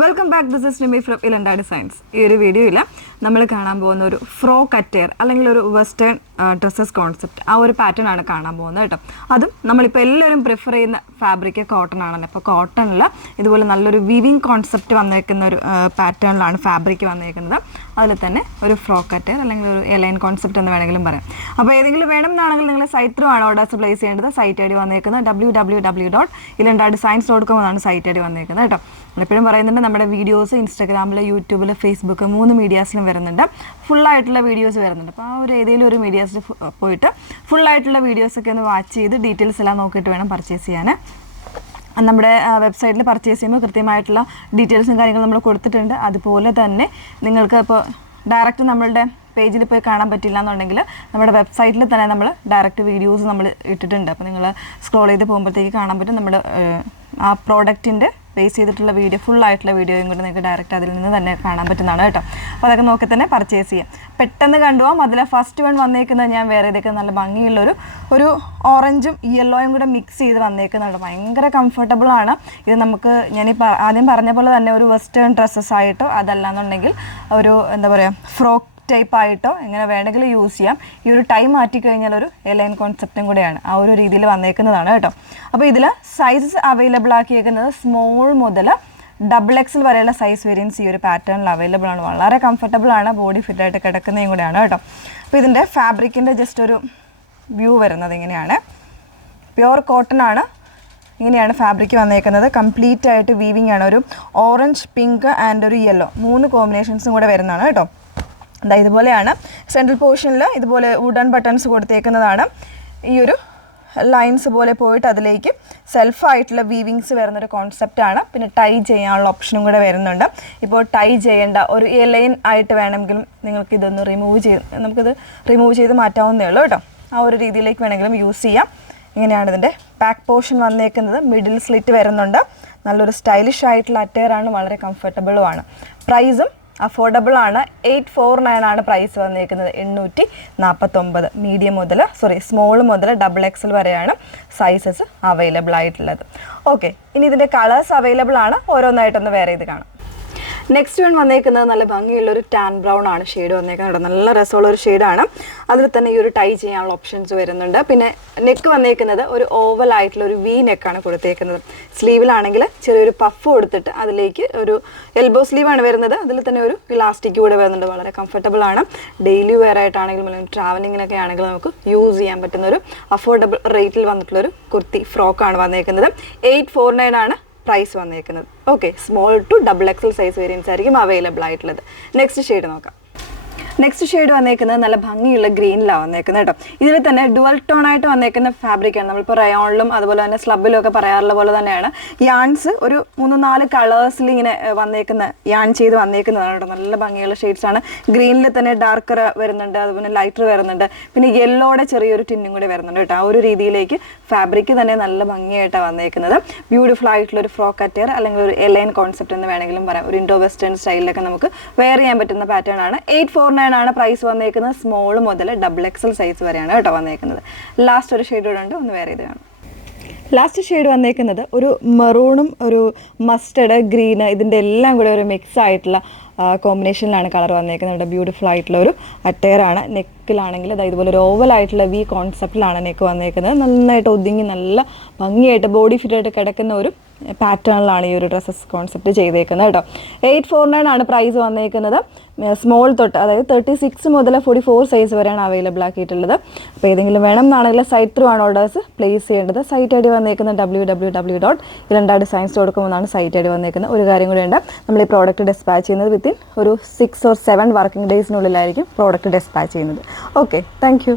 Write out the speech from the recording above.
Welcome back. This is Nimi from Ilanda designs. ഈ ഒരു വീഡിയോയിൽ നമ്മൾ കാണാൻ പോകുന്ന ഒരു ഫ്രോക്ക് അറ്റയർ അല്ലെങ്കിൽ ഒരു വെസ്റ്റേൺ ഡ്രസ്സസ് കോൺസെപ്റ്റ്, ആ ഒരു പാറ്റേൺ ആണ് കാണാൻ പോകുന്നത് കേട്ടോ. അതും നമ്മളിപ്പോൾ എല്ലാവരും പ്രിഫർ ചെയ്യുന്ന ഫാബ്രിക് കോട്ടൺ ആണല്ലോ. അപ്പോൾ കോട്ടണിൽ ഇതുപോലെ നല്ലൊരു വീവിങ് കോൺസെപ്റ്റ് വന്നേക്കുന്ന ഒരു പാറ്റേണിലാണ് ഫാബ്രിക് വന്നേക്കുന്നത്. അതിൽ തന്നെ ഒരു ഫ്രോക്ക് അറ്റയർ അല്ലെങ്കിൽ ഒരു എലൈൻ കോൺസെപ്റ്റ് എന്ന് വേണമെങ്കിലും പറയാം. അപ്പോൾ ഏതെങ്കിലും വേണം എന്നാണെങ്കിൽ നിങ്ങൾ സൈറ്റ് ത്രൂ ആണ് ഓർഡേഴ്സ് പ്ലേസ് ചെയ്യേണ്ടത്. സൈറ്റ് ഐ ഡി വന്നേക്കുന്നത് www.ilandadesigns.com എന്നാണ് സൈറ്റ് ഐ ഡി വന്നേക്കുന്നത് കേട്ടോ. എപ്പോഴും പറയുന്നുണ്ട് നമ്മുടെ വീഡിയോസ് ഇൻസ്റ്റാഗ്രാമിൽ, യൂട്യൂബിൽ, ഫേസ്ബുക്ക് 3 മീഡിയാസിലും വരുന്നുണ്ട്. ഫുള്ളായിട്ടുള്ള വീഡിയോസ് വരുന്നുണ്ട്. അപ്പോൾ ആ ഒരു ഏതെങ്കിലും ഒരു മീഡിയാസിൽ പോയിട്ട് ഫുള്ളായിട്ടുള്ള വീഡിയോസൊക്കെ ഒന്ന് വാച്ച് ചെയ്ത് ഡീറ്റെയിൽസ് എല്ലാം നോക്കിയിട്ട് വേണം പർച്ചേസ് ചെയ്യാൻ. നമ്മുടെ വെബ്സൈറ്റിൽ പർച്ചേസ് ചെയ്യുമ്പോൾ കൃത്യമായിട്ടുള്ള ഡീറ്റെയിൽസും കാര്യങ്ങളും നമ്മൾ കൊടുത്തിട്ടുണ്ട്. അതുപോലെ തന്നെ നിങ്ങൾക്ക് ഇപ്പോൾ ഡയറക്റ്റ് നമ്മളുടെ പേജിൽ പോയി കാണാൻ പറ്റില്ല എന്നുണ്ടെങ്കിൽ നമ്മുടെ വെബ്സൈറ്റിൽ തന്നെ നമ്മൾ ഡയറക്റ്റ് വീഡിയോസ് നമ്മൾ ഇട്ടിട്ടുണ്ട്. അപ്പോൾ നിങ്ങൾ സ്ക്രോൾ ചെയ്ത് പോകുമ്പോഴത്തേക്ക് കാണാൻ പറ്റും നമ്മുടെ ആ പ്രോഡക്റ്റിൻ്റെ ബേസ് ചെയ്തിട്ടുള്ള വീഡിയോ, ഫുള്ളായിട്ടുള്ള വീഡിയോയും കൂടി നിങ്ങൾക്ക് ഡയറക്റ്റ് അതിൽ നിന്ന് തന്നെ കാണാൻ പറ്റുന്നതാണ് കേട്ടോ. അപ്പോൾ അതൊക്കെ നോക്കി തന്നെ പർച്ചേസ് ചെയ്യാം. പെട്ടെന്ന് കണ്ടുപോകാം. അതിൽ ഫസ്റ്റ് വൺ വന്നേക്കുന്നത് ഞാൻ വേറെ ഇതൊക്കെ നല്ല ഭംഗിയുള്ളൊരു ഓറഞ്ചും യെല്ലോയും കൂടെ മിക്സ് ചെയ്ത് വന്നേക്കുന്നുണ്ട്. ഭയങ്കര കംഫർട്ടബിളാണ് ഇത്. നമുക്ക് ആദ്യം പറഞ്ഞ പോലെ തന്നെ ഒരു വെസ്റ്റേൺ ഡ്രസ്സസ് ആയിട്ടോ അതല്ലാന്നുണ്ടെങ്കിൽ ഒരു എന്താ പറയുക ഫ്രോക്ക് ടൈപ്പ് ആയിട്ടോ എങ്ങനെ വേണമെങ്കിലും യൂസ് ചെയ്യാം. ഈ ഒരു ടൈം മാറ്റിക്കഴിഞ്ഞാൽ ഒരു എലൈൻ കോൺസെപ്റ്റും കൂടെയാണ്, ആ ഒരു രീതിയിൽ വന്നേക്കുന്നതാണ് കേട്ടോ. അപ്പോൾ ഇതിൽ സൈസസ് അവൈലബിൾ ആക്കിയേക്കുന്നത് സ്മോൾ മുതൽ XXL വരെയുള്ള സൈസ് വേരിയൻസ് ഈ ഒരു പാറ്റേണിൽ അവൈലബിൾ ആണ്. വളരെ കംഫർട്ടബിൾ ആണ്, ബോഡി ഫിറ്റായിട്ട് കിടക്കുന്നതും കൂടെയാണ് കേട്ടോ. അപ്പോൾ ഇതിൻ്റെ ഫാബ്രിക്കിൻ്റെ ജസ്റ്റ് ഒരു വ്യൂ വരുന്നത് ഇങ്ങനെയാണ്. പ്യുവർ കോട്ടൺ ആണ്. ഇങ്ങനെയാണ് ഫാബ്രിക് വന്നേക്കുന്നത്. കംപ്ലീറ്റ് ആയിട്ട് വീവിങ് ആണ്. ഒരു ഓറഞ്ച്, പിങ്ക് ആൻഡ് ഒരു യെല്ലോ 3 കോമ്പിനേഷൻസും കൂടെ വരുന്നതാണ് കേട്ടോ. ഇതുപോലെയാണ് സെൻട്രൽ പോർഷനിൽ ഇതുപോലെ വുഡൻ ബട്ടൺസ് കൊടുത്തേക്കുന്നതാണ്. ഈ ഒരു ലൈൻസ് പോലെ പോയിട്ട് അതിലേക്ക് സെൽഫായിട്ടുള്ള വീവിങ്സ് വരുന്നൊരു കോൺസെപ്റ്റാണ്. പിന്നെ ടൈ ചെയ്യാനുള്ള ഓപ്ഷനും കൂടെ വരുന്നുണ്ട്. ഇപ്പോൾ ടൈ ചെയ്യേണ്ട ഒരു എലൈൻ ആയിട്ട് വേണമെങ്കിലും നിങ്ങൾക്ക് ഇതൊന്ന് നമുക്കിത് റിമൂവ് ചെയ്ത് മാറ്റാവുന്നേ ഉള്ളൂ കേട്ടോ. ആ ഒരു രീതിയിലേക്ക് വേണമെങ്കിലും യൂസ് ചെയ്യാം. ഇങ്ങനെയാണ് ഇതിൻ്റെ ബാക്ക് പോർഷൻ വന്നേക്കുന്നത്. മിഡിൽ സ്ലിറ്റ് വരുന്നുണ്ട്. നല്ലൊരു സ്റ്റൈലിഷ് ആയിട്ടുള്ള അറ്റയറാണ്, വളരെ കംഫർട്ടബിളുമാണ്. പ്രൈസും അഫോർഡബിൾ ആണ്. 849 ആണ് പ്രൈസ് വന്നിരിക്കുന്നത്. 849. മീഡിയം മുതൽ സ്മോൾ മുതൽ XXL വരെയാണ് സൈസസ് അവൈലബിൾ ആയിട്ടുള്ളത്. ഓക്കെ, ഇനി ഇതിൻ്റെ കളേഴ്സ് അവൈലബിൾ ആണ്. ഓരോന്നായിട്ടൊന്ന് വേറെ ഇത് കാണാം. നെക്സ്റ്റ് വൺ വന്നേക്കുന്നത് നല്ല ഭംഗിയുള്ളൊരു ടാൻ ബ്രൗൺ ആണ് ഷെയ്ഡ് വന്നേക്കുന്നത്. നല്ല രസമുള്ള ഒരു ഷെയ്ഡാണ്. അതിൽ തന്നെ ഈ ഒരു ടൈ ചെയ്യാനുള്ള ഓപ്ഷൻസ് വരുന്നുണ്ട്. പിന്നെ നെക്ക് വന്നേക്കുന്നത് ഒരു ഓവൽ ആയിട്ടുള്ള ഒരു വി നെക്കാണ് കൊടുത്തേക്കുന്നത്. സ്ലീവിലാണെങ്കിൽ ചെറിയൊരു പഫ് കൊടുത്തിട്ട് അതിലേക്ക് ഒരു എൽബോ സ്ലീവാണ് വരുന്നത്. അതിൽ തന്നെ ഒരു ഇലാസ്റ്റിക് കൂടെ വരുന്നുണ്ട്. വളരെ കംഫർട്ടബിൾ ആണ്. ഡെയിലി വെയർ ആയിട്ടാണെങ്കിലും അല്ലെങ്കിൽ ട്രാവലിങ്ങിനൊക്കെ ആണെങ്കിലും നമുക്ക് യൂസ് ചെയ്യാൻ പറ്റുന്ന ഒരു അഫോർഡബിൾ റേറ്റിൽ വന്നിട്ടുള്ളൊരു കുർത്തി ഫ്രോക്കാണ് വന്നേക്കുന്നത്. 849 ആണ് പ്രൈസ് വന്നേക്കുന്നത്. Okay, small to XXL size variance ആയിരിക്കും അവൈലബിൾ ആയിട്ടുള്ളത്. നെക്സ്റ്റ് ഷെയ്ഡ് നോക്കാം. നെക്സ്റ്റ് ഷെയ്ഡ് വന്നേക്കുന്നത് നല്ല ഭംഗിയുള്ള ഗ്രീനിലാണ് വന്നേക്കുന്നത് കേട്ടോ. ഇതിൽ തന്നെ ഡുവൽ ടോൺ ആയിട്ട് വന്നേക്കുന്ന ഫാബ്രിക്കാണ്. നമ്മളിപ്പോൾ റയോണിലും അതുപോലെ തന്നെ സ്ലബിലും ഒക്കെ പറയാറുള്ള പോലെ തന്നെയാണ് യാൺസ് ഒരു 3-4 കളേഴ്സിൽ ഇങ്ങനെ യാൺ ചെയ്ത് വന്നേക്കുന്നതാണ് കേട്ടോ. നല്ല ഭംഗിയുള്ള ഷെയ്ഡ്സ് ആണ്. ഗ്രീനിൽ തന്നെ ഡാർക്കർ വരുന്നുണ്ട്, അതുപോലെ ലൈറ്റർ വരുന്നുണ്ട്, പിന്നെ യെല്ലോയുടെ ചെറിയൊരു ടിന്നും കൂടി വരുന്നുണ്ട് കേട്ടോ. ആ ഒരു രീതിയിലേക്ക് ഫാബ്രിക് തന്നെ നല്ല ഭംഗിയായിട്ടാണ് വന്നേക്കുന്നത്. ബ്യൂട്ടിഫുൾ ആയിട്ടുള്ള ഒരു ഫ്രോക്ക് അറ്റയർ അല്ലെങ്കിൽ ഒരു എലൈൻ കോൺസെപ്റ്റ് എന്ന് വേണമെങ്കിലും പറയാം. ഒരു ഇൻഡോ വെസ്റ്റേൺ സ്റ്റൈലിലൊക്കെ നമുക്ക് വെയർ ചെയ്യാൻ പറ്റുന്ന പാറ്റേൺ ആണ്. 849 ആണ് പ്രൈസ് വന്നേക്കുന്നത്. സ്മോൾ മുതൽ XXL സൈസ് വരെയാണ് കേട്ടോ വന്നേക്കുന്നത്. ലാസ്റ്റ് ഒരു ഷെയ്ഡ് ഉണ്ട്, ഒന്ന് വേറെ ഇത് കാണാം. ലാസ്റ്റ് ഷെയ്ഡ് വന്നേക്കുന്നത് ഒരു മെറൂണും ഒരു മസ്റ്റർഡ് ഗ്രീന് ഇതിൻ്റെ എല്ലാം കൂടെ ഒരു മിക്സ് ആയിട്ടുള്ള കോമ്പിനേഷനിലാണ് കളർ വന്നേക്കുന്നത്. ബ്യൂട്ടിഫുൾ ആയിട്ടുള്ള ഒരു അറ്റയറാണ്. നെക്കിലാണെങ്കിൽ ഇതുപോലെ ഒരു ഓവൽ ആയിട്ടുള്ള വി കോൺസെപ്റ്റിലാണ് നെക്ക് വന്നേക്കുന്നത്. നന്നായിട്ട് ഒതുങ്ങി നല്ല ഭംഗിയായിട്ട് ബോഡി ഫിറ്റായിട്ട് കിടക്കുന്ന ഒരു പാറ്റേണിലാണ് ഈ ഒരു ഡ്രസ്സസ് കോൺസെപ്റ്റ് ചെയ്തേക്കുന്നത് കേട്ടോ. 849 ആണ് പ്രൈസ് വന്നേക്കുന്നത്. സ്മോൾ തൊട്ട് അതായത് 36 മുതൽ 44 സൈസ് വരെയാണ് അവൈലബിൾ ആക്കിയിട്ടുള്ളത്. അപ്പോൾ ഏതെങ്കിലും വേണം എന്നാണെങ്കിൽ സൈറ്റ് ത്രൂ ആണ് ഓർഡേഴ്സ് പ്ലേസ് ചെയ്യേണ്ടത്. സൈറ്റ് ഐ ഡി വന്നേക്കുന്നത് www.ilandadesigns.com എന്നാണ് സൈറ്റ് ഐ ഡി വന്നേക്കുന്നത്. ഒരു കാര്യം കൂടെ ഉണ്ട്, നമ്മൾ ഈ പ്രോഡക്റ്റ് ഡിസ്പാച്ച് ചെയ്യുന്നത് ഒരു 6 or 7 വർക്കിംഗ് ഡേയ്സിനുള്ളിലായിരിക്കും പ്രോഡക്റ്റ് ഡിസ്പാച്ച് ചെയ്യുന്നത്. Okay, thank you.